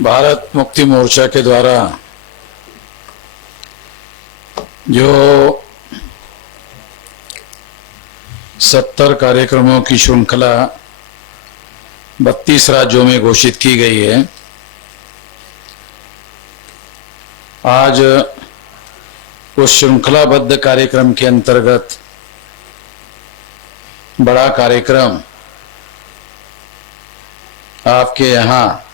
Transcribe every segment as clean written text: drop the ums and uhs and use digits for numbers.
भारत मुक्ति मोर्चा के द्वारा जो 70 कार्यक्रमों की श्रृंखला 32 राज्यों में घोषित की गई है, आज उस श्रृंखलाबद्ध कार्यक्रम के अंतर्गत बड़ा कार्यक्रम आपके यहाँ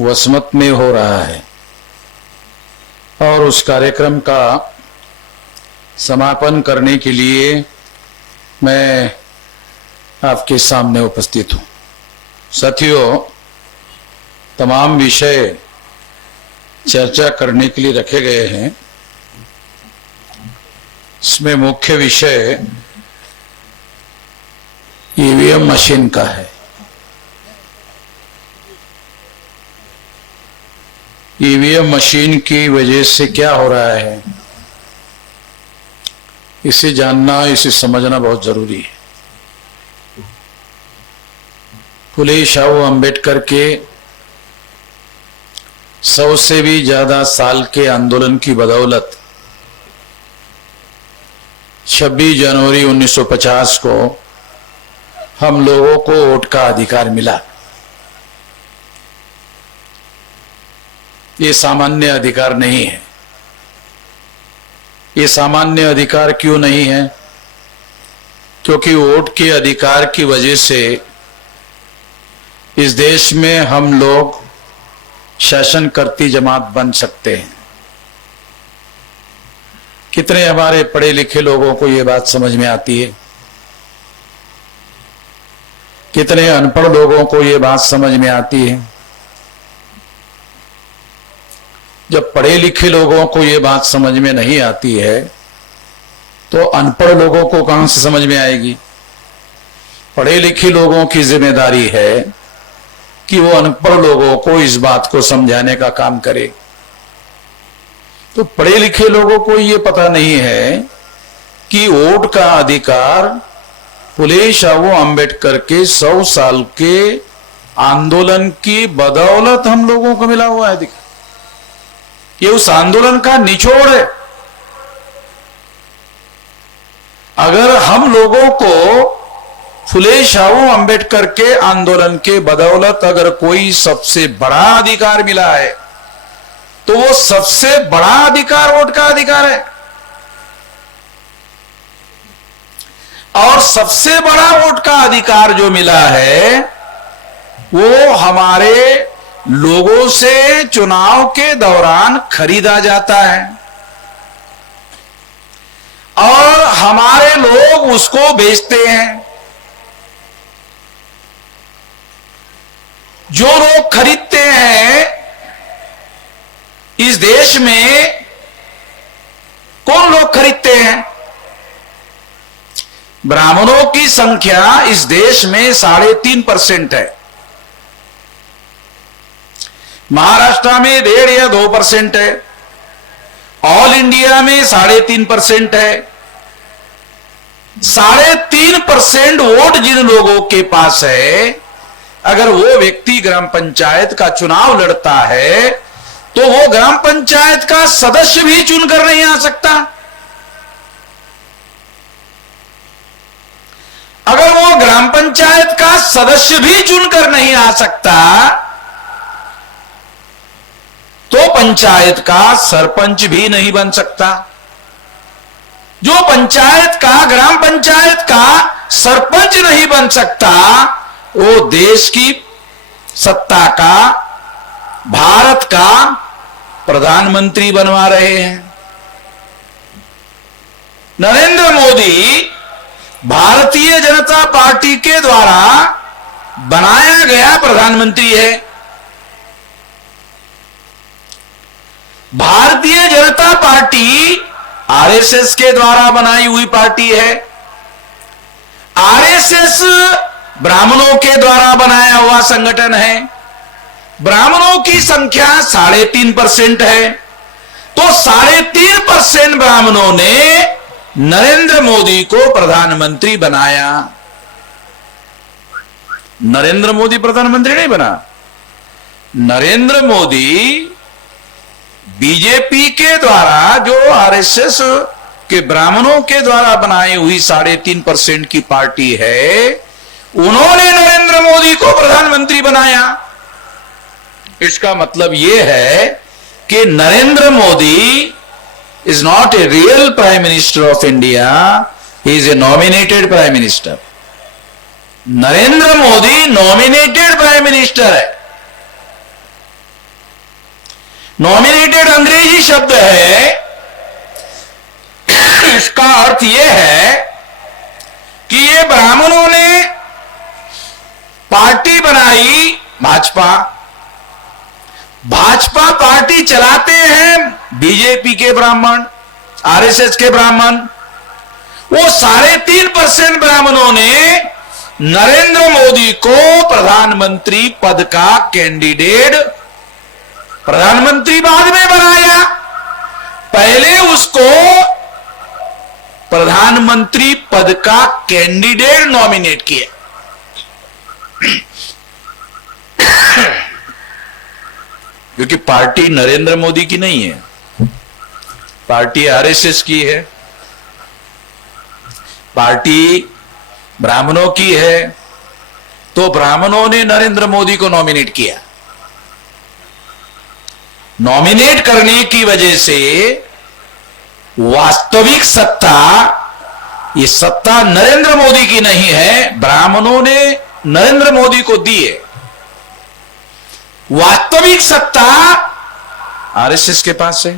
वसमत में हो रहा है और उस कार्यक्रम का समापन करने के लिए मैं आपके सामने उपस्थित हूँ। साथियों, तमाम विषय चर्चा करने के लिए रखे गए हैं। इसमें मुख्य विषय ईवीएम मशीन का है। ईवीएम मशीन की वजह से क्या हो रहा है, इसे जानना, इसे समझना बहुत जरूरी है। फुले शाहू अंबेडकर के 100 से भी ज्यादा साल के आंदोलन की बदौलत 26 जनवरी 1950 को हम लोगों को वोट का अधिकार मिला। ये सामान्य अधिकार नहीं है। ये सामान्य अधिकार क्यों नहीं है? क्योंकि वोट के अधिकार की वजह से इस देश में हम लोग शासन करती जमात बन सकते हैं। कितने हमारे पढ़े लिखे लोगों को ये बात समझ में आती है? कितने अनपढ़ लोगों को ये बात समझ में आती है? जब पढ़े लिखे लोगों को ये बात समझ में नहीं आती है तो अनपढ़ लोगों को कहां से समझ में आएगी? पढ़े लिखे लोगों की जिम्मेदारी है कि वो अनपढ़ लोगों को इस बात को समझाने का काम करे। तो पढ़े लिखे लोगों को ये पता नहीं है कि वोट का अधिकार फुले शाहू अंबेडकर के 100 साल के आंदोलन की बदौलत हम लोगों को मिला हुआ है। ये उस आंदोलन का निचोड़ है। अगर हम लोगों को फुले शाहू अंबेडकर के आंदोलन के बदौलत अगर कोई सबसे बड़ा अधिकार मिला है तो वो सबसे बड़ा अधिकार वोट का अधिकार है। और सबसे बड़ा वोट का अधिकार जो मिला है वो हमारे लोगों से चुनाव के दौरान खरीदा जाता है और हमारे लोग उसको बेचते हैं। जो लोग खरीदते हैं इस देश में, कौन लोग खरीदते हैं? ब्राह्मणों की संख्या इस देश में 3.5% है। महाराष्ट्र में 1.5 या 2% है। ऑल इंडिया में 3.5% है। 3.5% वोट जिन लोगों के पास है, अगर वो व्यक्ति ग्राम पंचायत का चुनाव लड़ता है तो वो ग्राम पंचायत का सदस्य भी चुनकर नहीं आ सकता। अगर वो ग्राम पंचायत का सदस्य भी चुनकर नहीं आ सकता तो पंचायत का सरपंच भी नहीं बन सकता। जो पंचायत का, ग्राम पंचायत का सरपंच नहीं बन सकता, वो देश की सत्ता का, भारत का प्रधानमंत्री बनवा रहे हैं। नरेंद्र मोदी भारतीय जनता पार्टी के द्वारा बनाया गया प्रधानमंत्री है। भारतीय जनता पार्टी आरएसएस के द्वारा बनाई हुई पार्टी है। आरएसएस ब्राह्मणों के द्वारा बनाया हुआ संगठन है। ब्राह्मणों की संख्या 3.5% है। तो 3.5% ब्राह्मणों ने नरेंद्र मोदी को प्रधानमंत्री बनाया। नरेंद्र मोदी प्रधानमंत्री नहीं बना। नरेंद्र मोदी बीजेपी के द्वारा, जो आरएसएस के ब्राह्मणों के द्वारा बनाई हुई 3.5% की पार्टी है, उन्होंने नरेंद्र मोदी को प्रधानमंत्री बनाया। इसका मतलब यह है कि Narendra Modi is not a real prime minister of India, he is a nominated prime minister. Narendra Modi nominated prime minister है। नॉमिनेटेड अंग्रेजी शब्द है। इसका अर्थ यह है कि ये ब्राह्मणों ने पार्टी बनाई, भाजपा पार्टी चलाते हैं बीजेपी के ब्राह्मण, आरएसएस के ब्राह्मण। वो 3.5% ब्राह्मणों ने नरेंद्र मोदी को प्रधानमंत्री पद का कैंडिडेट, प्रधानमंत्री बाद में बनाया, पहले उसको प्रधानमंत्री पद का कैंडिडेट नॉमिनेट किया। क्योंकि पार्टी नरेंद्र मोदी की नहीं है, पार्टी आरएसएस की है, पार्टी ब्राह्मणों की है। तो ब्राह्मणों ने नरेंद्र मोदी को नॉमिनेट किया। नॉमिनेट करने की वजह से वास्तविक सत्ता, ये सत्ता नरेंद्र मोदी की नहीं है, ब्राह्मणों ने नरेंद्र मोदी को दी है। वास्तविक सत्ता आरएसएस के पास है,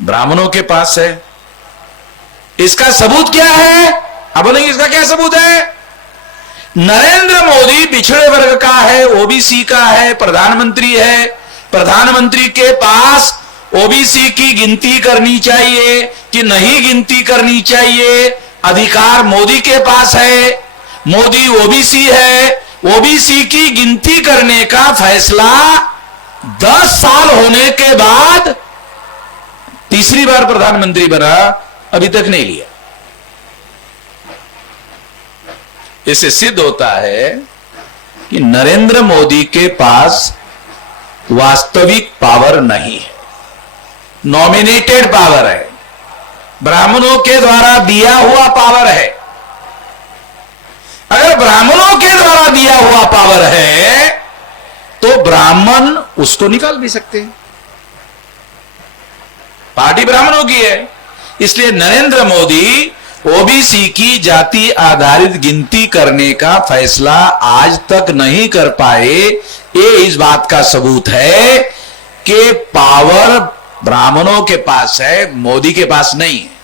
ब्राह्मणों के पास है। इसका सबूत क्या है? अब बोलेंगे इसका क्या सबूत है? नरेंद्र मोदी पिछड़े वर्ग का है, ओबीसी का है, प्रधानमंत्री है। प्रधानमंत्री के पास ओबीसी की गिनती करनी चाहिए कि नहीं गिनती करनी चाहिए, अधिकार मोदी के पास है। मोदी ओबीसी है, ओबीसी की गिनती करने का फैसला 10 साल होने के बाद तीसरी बार प्रधानमंत्री बना, अभी तक नहीं लिया। इससे सिद्ध होता है कि नरेंद्र मोदी के पास वास्तविक पावर नहीं है, नॉमिनेटेड पावर है, ब्राह्मणों के द्वारा दिया हुआ पावर है। अगर ब्राह्मणों के द्वारा दिया हुआ पावर है तो ब्राह्मण उसको निकाल भी सकते हैं। पार्टी ब्राह्मणों की है, इसलिए नरेंद्र मोदी ओबीसी की जाति आधारित गिनती करने का फैसला आज तक नहीं कर पाए। ये इस बात का सबूत है कि पावर ब्राह्मणों के पास है, मोदी के पास नहीं है।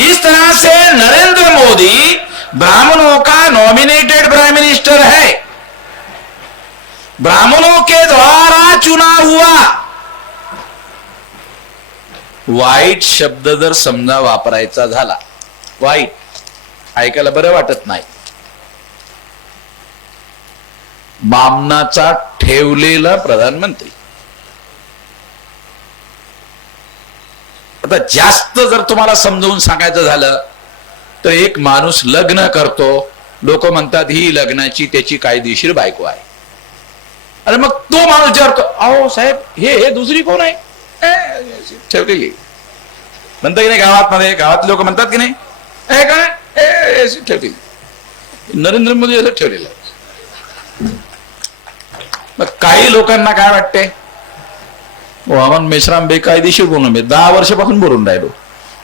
इस तरह से नरेंद्र मोदी ब्राह्मणों का नॉमिनेटेड प्राइम मिनिस्टर है, ब्राह्मणों के द्वारा चुना हुआ। वाईट शब्द जर समजा वापरायचा झाला, वाईट ऐकायला बरं वाटत नाही, बामणाचा ठेवलेला प्रधानमंत्री। आता जास्त जर तुम्हाला समजावून सांगायचं झालं तर एक माणूस लग्न करतो, लोक म्हणतात ही लग्नाची त्याची कायदेशीर बायको आहे। अरे मग तो माणूस विचारतो, अहो साहेब हे दुसरी कोण आहे? ठेवलेली म्हणतात की नाही गावात, गावात लोक म्हणतात की नाही काय ठेवलेली, नरेंद्र मोदी असं ठेवलेलं आहे। मग काही लोकांना काय वाटते, वामन मेश्राम बेकायदेशीर बोलून 10 वर्षापासून बोलून राहिलो,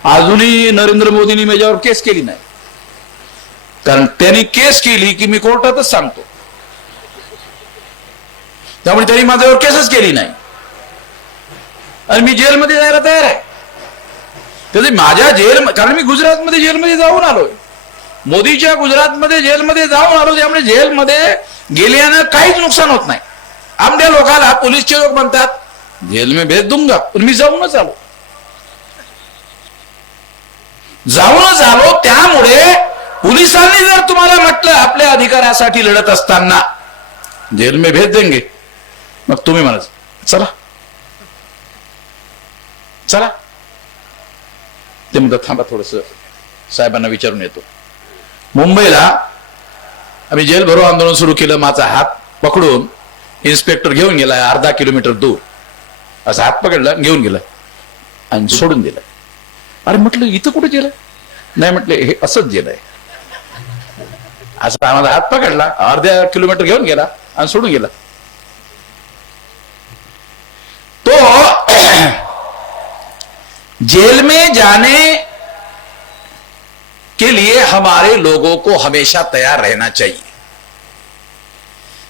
अजूनही नरेंद्र मोदींनी माझ्यावर केस केली नाही। कारण त्यांनी केस केली की मी कोर्टातच सांगतो, त्यामुळे त्यांनी माझ्यावर केसच केली नाही आणि मी जेलमध्ये जायला तयार आहे। त्याचे माझ्या कारण मी गुजरातमध्ये जेलमध्ये जाऊन आलोय, मोदीच्या गुजरातमध्ये जेलमध्ये जाऊन आलो, त्यामुळे जेलमध्ये गेल्यानं काहीच नुकसान होत नाही। आमच्या लोकांना पोलीसचे लोक म्हणतात जेल में भेज दूंगा, पण मी जाऊनच आलो, त्यामुळे पोलिसांनी जर तुम्हाला म्हटलं आपल्या अधिकारासाठी लढत असताना जेल में भेज देंगे, मग तुम्ही म्हणाल चला चला ते म्हणतात थांबा थोडस साहेबांना विचारून येतो. मुंबईला आम्ही जेल भरो आंदोलन सुरू केलं. माझा हात पकडून इन्स्पेक्टर घेऊन गेला अर्धा किलोमीटर दूर. असा हात पकडला घेऊन गेला आणि सोडून दिला. अरे म्हटलं इथं कुठे जेल आहे? नाही म्हटलं हे असंच जेल आहे. असं आम्हाला हात पकडला अर्ध्या किलोमीटर घेऊन गेला आणि सोडून गेला. तो जेल में जाने के लिए हमारे लोगों को हमेशा तैयार रहना चाहिए.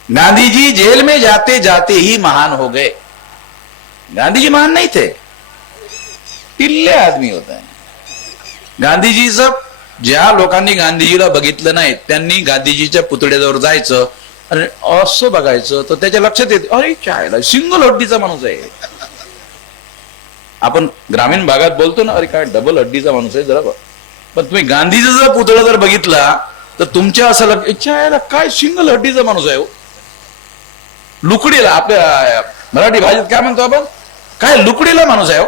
गांधी जी जेल में जाते जाते ही महान हो गए. गांधी जी महान नहीं थे, टिल्ले आदमी होते हैं. गांधीजीचं ज्या लोकांनी गांधीजीला बघितलं नाही त्यांनी गांधीजीच्या पुतळ्याजवळ जायचं आणि असं बघायचं तर त्याच्या लक्षात येते अरे चायला सिंगल हड्डीचा माणूस आहे. आपण ग्रामीण भागात बोलतो ना अरे काय डबल हड्डीचा माणूस आहे जरा. पण तुम्ही गांधीजीचा पुतळा जर बघितला तर तुमच्या असं लक्षात काय सिंगल हड्डीचा माणूस आहे. लुकडीला आपल्या मराठी भाषेत काय म्हणतो आपण काय लुकडीला माणूस आहे.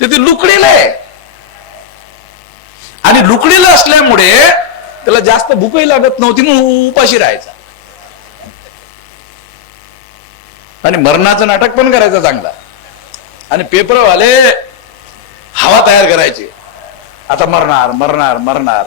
ते लुकडीला आहे आणि लुकडीला असल्यामुळे त्याला जास्त भूकही लागत नव्हती म्हणून उपाशी राहायचा आणि मरणाचं नाटक पण करायचं चांगला. आणि पेपरवाले हवा तयार करायचे आता मरणार मरणार मरणार.